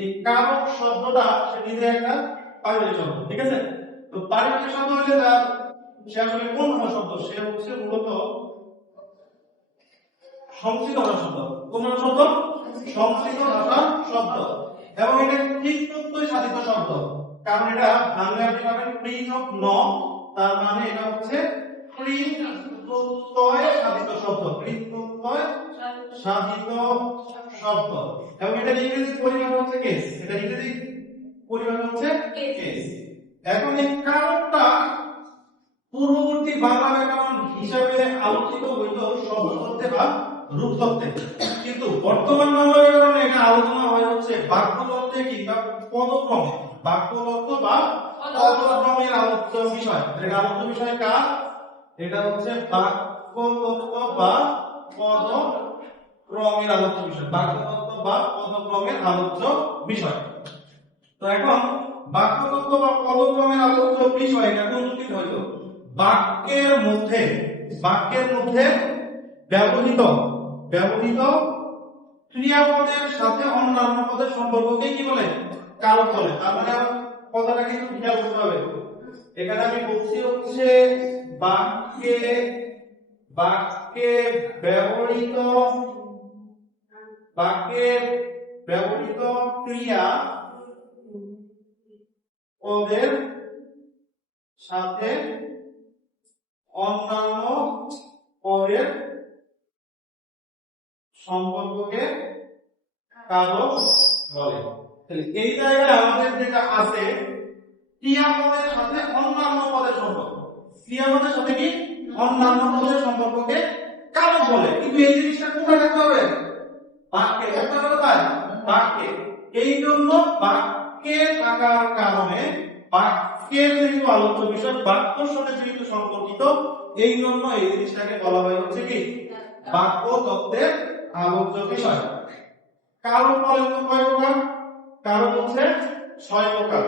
এই কারক শব্দটা সে নিজে একটা পারিবারিক শব্দ, ঠিক আছে? তো পারিবারিক শব্দ হলে তার সে আসলে কোন ভাষা শব্দ? সে হচ্ছে মূলত সংস্কৃত ভাষা শব্দ। কোন ভাষা শব্দ? সংস্কৃত ভাষা শব্দ। এবং এটা ঠিক প্রত্যয় সাধিত শব্দ, কারণ এটা বাংলায় যেভাবে প্রিজ অফ ন, তার মানে এটা হচ্ছে প্রিজ প্রত্যয় সাধিত শব্দ, প্রিজ প্রত্যয় সাধিত শব্দ। এবং এটা ইংরেজি পরিভাষা হচ্ছে কেস, এটা ইংরেজি পরিভাষা হচ্ছে কেস। এখন এই কারণটা পূর্ববর্তী বাংলা ব্যাকরণ হিসাবে আলোচিত হইতো শব্দ তত্ত্বে বা রূপ তত্ত্বে, কিন্তু বর্তমান বাংলা ব্যাকরণে এটা আলোচনা হয় হচ্ছে বাক্য তত্ত্বে কিংবা পদক্রমে। বাক্য তত্ত্ব বা পদক্রমের আলোচ্য বিষয়। এটা আলোচ্য বিষয় কার? এটা হচ্ছে বাক্য তত্ত্ব বা পদক্রমের আলোচ্য বিষয়। বাক্য তত্ত্ব বা পদক্রমের আলোচ্য বিষয়। তো এখন বাক্য তত্ত্ব বা পদক্রমের আলোচ্য বিষয় এটা কোনটি হইল? বাক্যের মধ্যে ব্যবহৃত ক্রিয়াপদের সাথে অন্যান্য পদের সম্পর্ককে কি বলে? কারক বলে। তার মানে কথাটা কিন্তু খেয়াল করতে হবে। এখানে আমি বলছি হচ্ছে বাক্যে ব্যবহৃত ক্রিয়া পদের সাথে অন্যান্য পদের সম্পর্ককে কারক বলে। তাহলে এই জায়গায় আমাদের যেটা আছে ক্রিয়াপদের সাথে অন্যান্য পদের সম্পর্ক, ক্রিয়াপদের সাথে কি অন্যান্য পদের সম্পর্ককে কারক বলে। কিন্তু এই জিনিসটা কোথায় থাকতে হবে? বাক্যে থাকতে হবে। তাই বাক্যে, এই জন্য বাক্যে থাকার কারণে বাক্যের যেহেতু আলোচ্য বিষয় বাক্যর সাথে যেহেতু সম্পর্কিত, এই জন্য এই জিনিসটাকে বলা হয় হচ্ছে কি বাক্য তত্ত্বের আলোচ্য বিষয়। কারক বলেন তো কয় প্রকার? কারক হচ্ছে 6 প্রকার।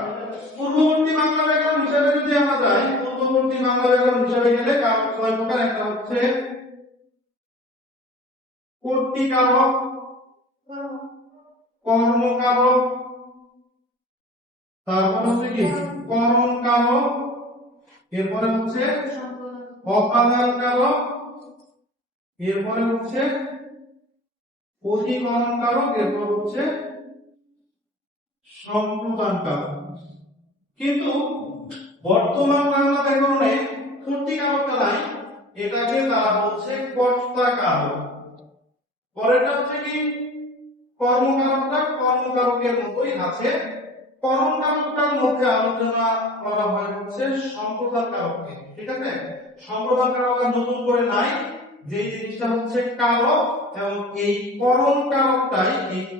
পূর্ববর্তী বাংলা ব্যাকরণ হিসাবে যদি আমরা যাই, পূর্ববর্তী বাংলা ব্যাকরণ হিসাবে গেলে কারক 6 প্রকার। একটা হচ্ছে কর্তৃকারক, কর্মকারক, তারপর হচ্ছে কি করণকারক, এরপরে হচ্ছে অপাদানকারক, এরপরে হচ্ছে অধিকরণকারক, এরপর হচ্ছে সম্প্রদানকারক। কিন্তু বর্তমান বাংলা ব্যাকরণে কর্তৃকারকটা নাই, এটাকে তারা বলছে কর্তাকারক। পরেরটা হচ্ছে কি কর্মকারকটা কর্মকারকের মতোই আছে। করণকারকটার মধ্যে আলোচনা করা হয় হচ্ছে সম্প্রদানকারককে, ঠিক আছে? সম্প্রদানকারক নতুন করে নাই, যে জিনিসটা হচ্ছে কারক, এবং এই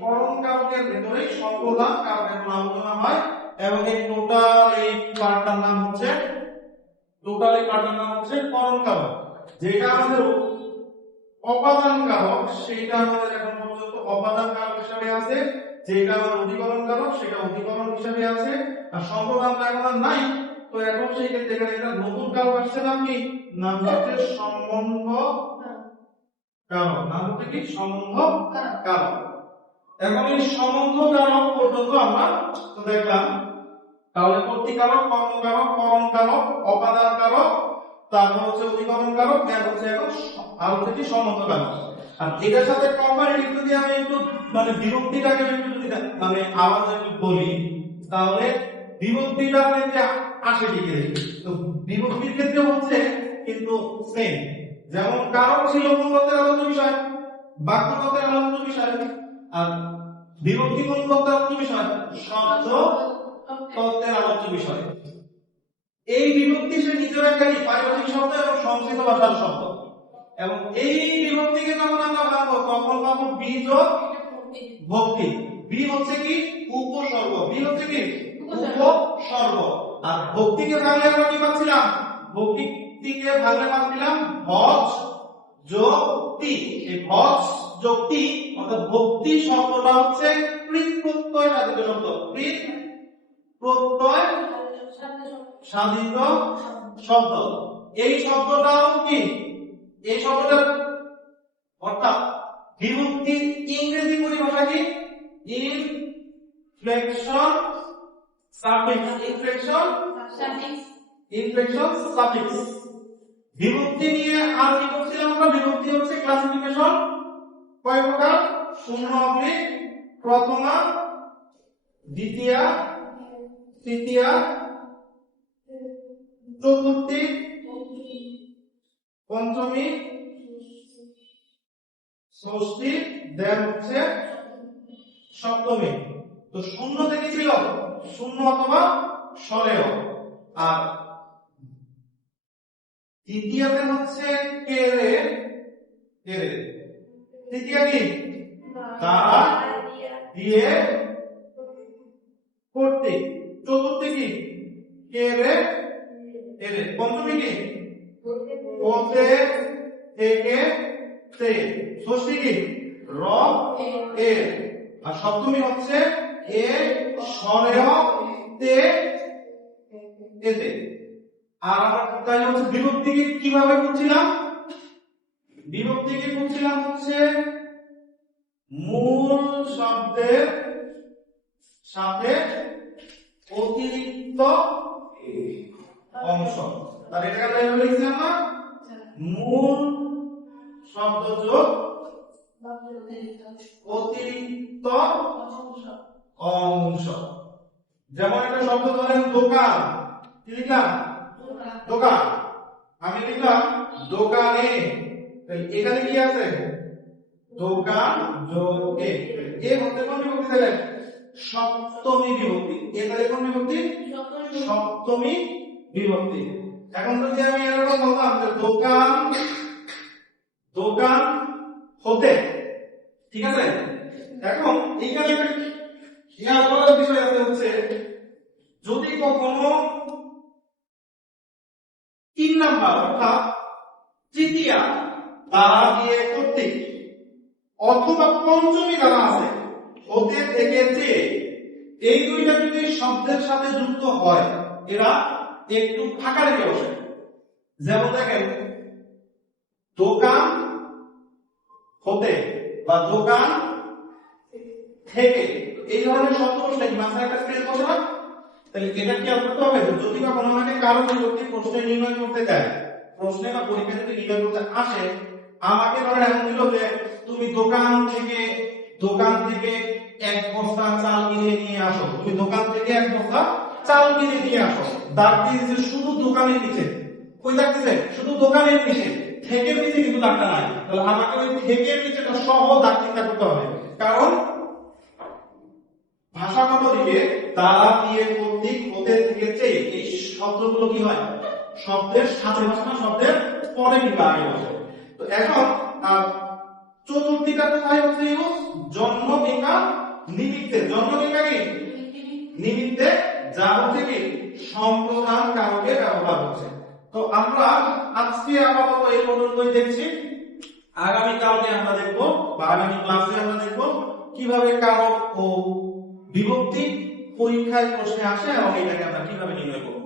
করণকারকের ভেতরেই সম্প্রদান কারকের আলোচনা হয়। এবং এই টোটাল পার্টটার নাম হচ্ছে করণকারক। যেটা আমাদের অপাদানকারক সেটা আমাদের এখন পর্যন্ত অপাদানকারক হিসাবে আছে, যেটা আমার অধিকরণকারক সেটা অধিকরণ হিসাবে আছে, আর সম্প্রদানটা এখন নাই। তো এখন সেই ক্ষেত্রে এখানে একটা নতুন কারক আসছে, নাম কি? নাম হচ্ছে সম্বন্ধ কারক। নাম হচ্ছে কি সম্বন্ধ কারক। এখন এই সম্বন্ধ কারক পর্যন্ত আমরা তো দেখলাম। তাহলে কর্তৃকারক, কর্মকারক, করণকারক, অপাদানকারক, তারপর হচ্ছে অধিকরণকারক, দেন হচ্ছে এখন আর হচ্ছে কি সম্বন্ধকারক। আর এটার সাথে কম্পারেটিভ যদি আমি একটু মানে বিভক্তিটাকে একটু যদি মানে আওয়াজ একটু বলি, তাহলে বিভক্তিটা ক্ষেত্রে আসে দিকে। তো বিভক্তির ক্ষেত্রে হচ্ছে কিন্তু সেম। যেমন কারক ছিল কোন তত্ত্বের আলোচ্য বিষয়? বাক্য তত্ত্বের আলোচ্য বিষয়। আর বিভক্তি কোন তত্ত্বের আলোচ্য বিষয়? শব্দ তত্ত্বের আলোচ্য বিষয়। এই বিভক্তি সে নিজের একটা পারিভাষিক শব্দ এবং সংস্কৃত ভাষার শব্দ। এবং এই বিভক্তিকে যখন আমরা ভাঙবো তখন পাবো বীজক ভক্তি। বি হচ্ছে কি উপসর্গ, বি হচ্ছে কি উপসর্গ। আর ভক্তিকে ভাঙলে আমরা কি পাচ্ছিলাম? ভক্তিকে ভাঙলে পাচ্ছিলাম ভজ যোগতি। এই ভজ যোগতি অর্থাৎ ভক্তি শব্দটা হচ্ছে কৃত প্রত্যয় সাধিত শব্দ। কৃত প্রত্যয় সাধিত শব্দ। এই শব্দটাও কি এই শব্দটার অর্থাৎ বিভক্তির ইংরেজি পরিভাষা কি? Inflection suffix, inflection suffix. বিভক্তি নিয়ে আর কি করছিলাম আমরা? বিভক্তি হচ্ছে ক্লাসিফিকেশন কয় প্রকার? শূন্য অবলিক, প্রথমা, দ্বিতীয়া, তৃতীয়া, চতুর্থী, পঞ্চমী, ষষ্ঠী, দেন হচ্ছে সপ্তমী। তো শূন্য থেকে ছিল শূন্য অথবা সরেয়, আর তৃতীয়তে হচ্ছে কেরে, কেরে। তৃতীয় কি? দ্বারা, দিয়ে, কর্তৃক। চতুর্থী কি? কেরে, এরে। পঞ্চমী কি? ওতে, থেকে, তে। ষষ্ঠী কি? র, এ। আর সপ্তমী হচ্ছে এ, সরেয়, তে, এতে। আর আমরা তাই হচ্ছে বিভক্তিকে কিভাবে করছিলাম? বিভক্তিকে করছিলাম হচ্ছে মূল শব্দের সাথে অতিরিক্ত অংশ। আর এটাকে আমরা এভাবে লিখছিলাম না, মূল শব্দ যোগ অতিরিক্ত অংশ। যেমন একটা শব্দ ধরেন দোকান, কি লিখলাম? দোকান। আমি লিখলাম দোকানে, এখানে কি আছে? দোকান যোগ এ। এ হচ্ছে কোন বিভক্তি দিলেন? সপ্তমী বিভক্তি। এ তাহলে কোন বিভক্তি? সপ্তমী বিভক্তি। এখন যদি আমি এরকম বলতাম যে দোকান, দোকান হতে, ঠিক আছে? এখন এইখানে খেয়াল করার বিষয় আছে হচ্ছে যদি কখনো 3 নাম্বার অর্থাৎ তৃতীয়া দ্বারা দিয়ে কর্তৃক অথবা পঞ্চমী দ্বারা আছে হতে থেকে যে, এই দুইটা যদি শব্দের সাথে যুক্ত হয় এরা একটু ফাঁকা রেখে বসে। যেমন দেখেন দোকান হতে বা দোকান থেকে, এই ধরনের শব্দ বসলে মাথায় একটা স্পেস বসে না? তাহলে এটা কি করতে হবে? যদি বা কোনো মানে কারো বিভক্তি প্রশ্নে নির্ণয় করতে দেয়, প্রশ্নে বা পরীক্ষা যদি নির্ণয় করতে আসে, আমাকে ধরে এমন দিল যে তুমি দোকান থেকে এক বস্তা চাল কিনে নিয়ে আসো, তুমি দোকান থেকে এক বস্তা চাল কিনে নিয়ে আসো। দাগ দিয়ে দিচ্ছে শুধু দোকানের নিচে। কই দাগ দিচ্ছে? শুধু দোকানের নিচে, থেকের নিচে কিন্তু দাগটা নাই। তাহলে আমাকে ওই থেকের নিচেটা সহ দাগ চিন্তা করতে হবে, কারণ ভাষাগত দিকে দ্বারা দিয়ে কর্তৃক হতে থেকে চেয়ে এই শব্দগুলো কি হয়? শব্দের সাথে বসে না, শব্দের পরে কিংবা আগে বসে। তো এখন চতুর্থীটা কোথায় হচ্ছে ইউজ? জন্ম কিংবা নিমিত্তে। জন্ম কিংবা কি নিমিত্তে, যা হচ্ছে কি সম্প্রদান কারকে ব্যবহার হচ্ছে। তো আমরা আজকে আপাতত এই পর্যন্তই দেখছি। আগামী কালকে আমরা দেখবো বা আগামী ক্লাসে আমরা দেখবো কিভাবে কারক ও বিভক্তি পরীক্ষায় প্রশ্নে আসে এবং এটাকে আমরা কিভাবে নির্ণয় করব।